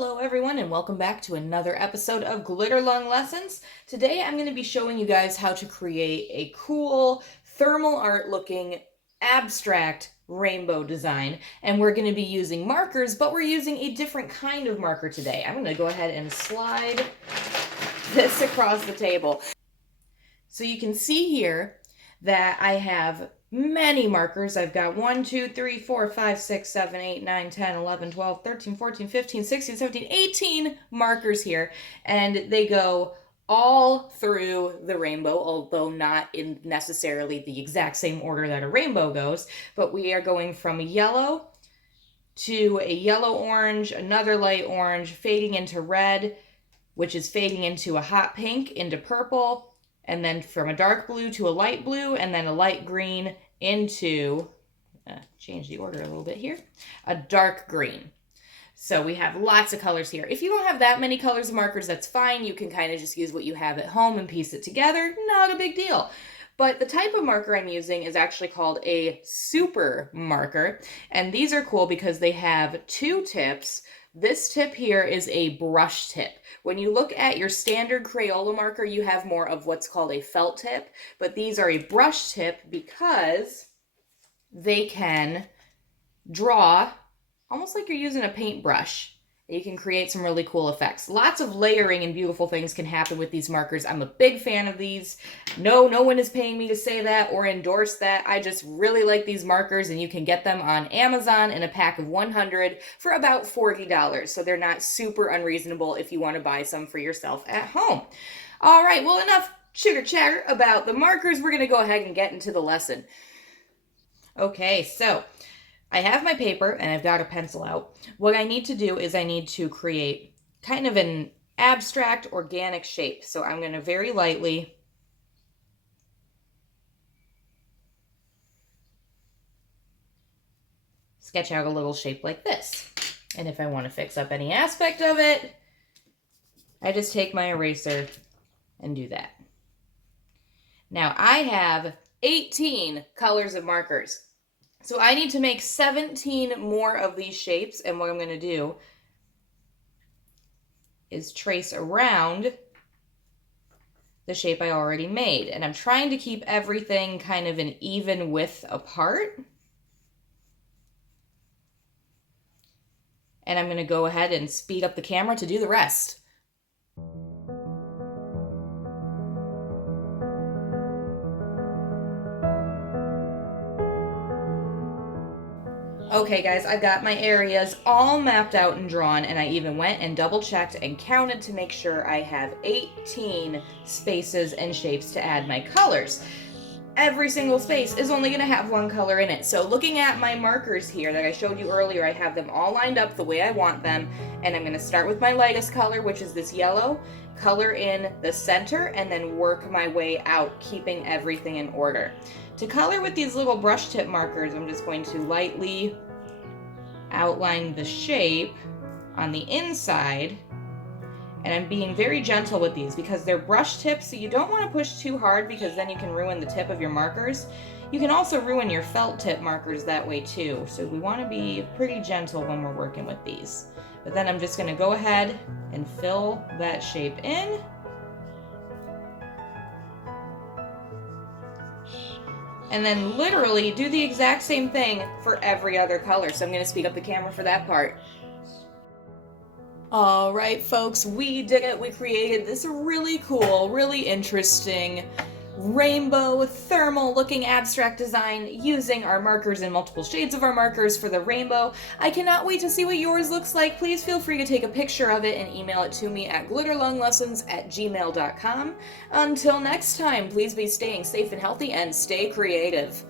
Hello everyone and welcome back to another episode of Glitterlunglessons. Today I'm going to be showing you guys how to create a cool thermal art looking abstract rainbow design, and we're going to be using markers, but we're using a different kind of marker today. I'm going to go ahead and slide this across the table. So you can see here that I have many markers. I've got 1, 2, 3, 4, 5, 6, 7, 8, 9, 10, 11, 12, 13, 14, 15, 16, 17, 18 markers here. And they go all through the rainbow, although not in necessarily the exact same order that a rainbow goes. But we are going from a yellow to a yellow-orange, another light orange, fading into red, which is fading into a hot pink, into purple, and then from a dark blue to a light blue, and then a light green into, change the order a little bit here, a dark green. So we have lots of colors here. If you don't have that many colors of markers, that's fine. You can kind of just use what you have at home and piece it together. Not a big deal. But the type of marker I'm using is actually called a super marker. And these are cool because they have two tips. This tip here is a brush tip. When you look at your standard Crayola marker, you have more of what's called a felt tip, but these are a brush tip because they can draw almost like you're using a paintbrush. You can create some really cool effects. Lots of layering and beautiful things can happen with these markers. I'm a big fan of these. No one is paying me to say that or endorse that. I just really like these markers, and you can get them on Amazon in a pack of 100 for about $40. So they're not super unreasonable if you want to buy some for yourself at home. All right, well, enough chitter chatter about the markers. We're going to go ahead and get into the lesson. Okay, so I have my paper and I've got a pencil out. What I need to do is I need to create kind of an abstract organic shape. So I'm going to very lightly sketch out a little shape like this. And if I want to fix up any aspect of it, I just take my eraser and do that. Now I have 18 colors of markers. So I need to make 17 more of these shapes, and what I'm going to do is trace around the shape I already made. And I'm trying to keep everything kind of an even width apart. And I'm going to go ahead and speed up the camera to do the rest. Okay guys, I've got my areas all mapped out and drawn, and I even went and double checked and counted to make sure I have 18 spaces and shapes to add my colors. Every single space is only going to have one color in it. So looking at my markers here that I showed you earlier, I have them all lined up the way I want them, and I'm going to start with my lightest color, which is this yellow, color in the center, and then work my way out, keeping everything in order. To color with these little brush tip markers, I'm just going to lightly outline the shape on the inside, and I'm being very gentle with these because they're brush tips, so you don't want to push too hard because then you can ruin the tip of your markers. You can also ruin your felt tip markers that way too, so we want to be pretty gentle when we're working with these. But then I'm just going to go ahead and fill that shape in. And then literally do the exact same thing for every other color. So I'm going to speed up the camera for that part. All right, folks, we did it. We created this really cool, really interesting rainbow thermal looking abstract design using our markers and multiple shades of our markers for the rainbow. I cannot wait to see what yours looks like. Please feel free to take a picture of it and email it to me at glitterlunglessons@gmail.com. Until next time, please be staying safe and healthy and stay creative.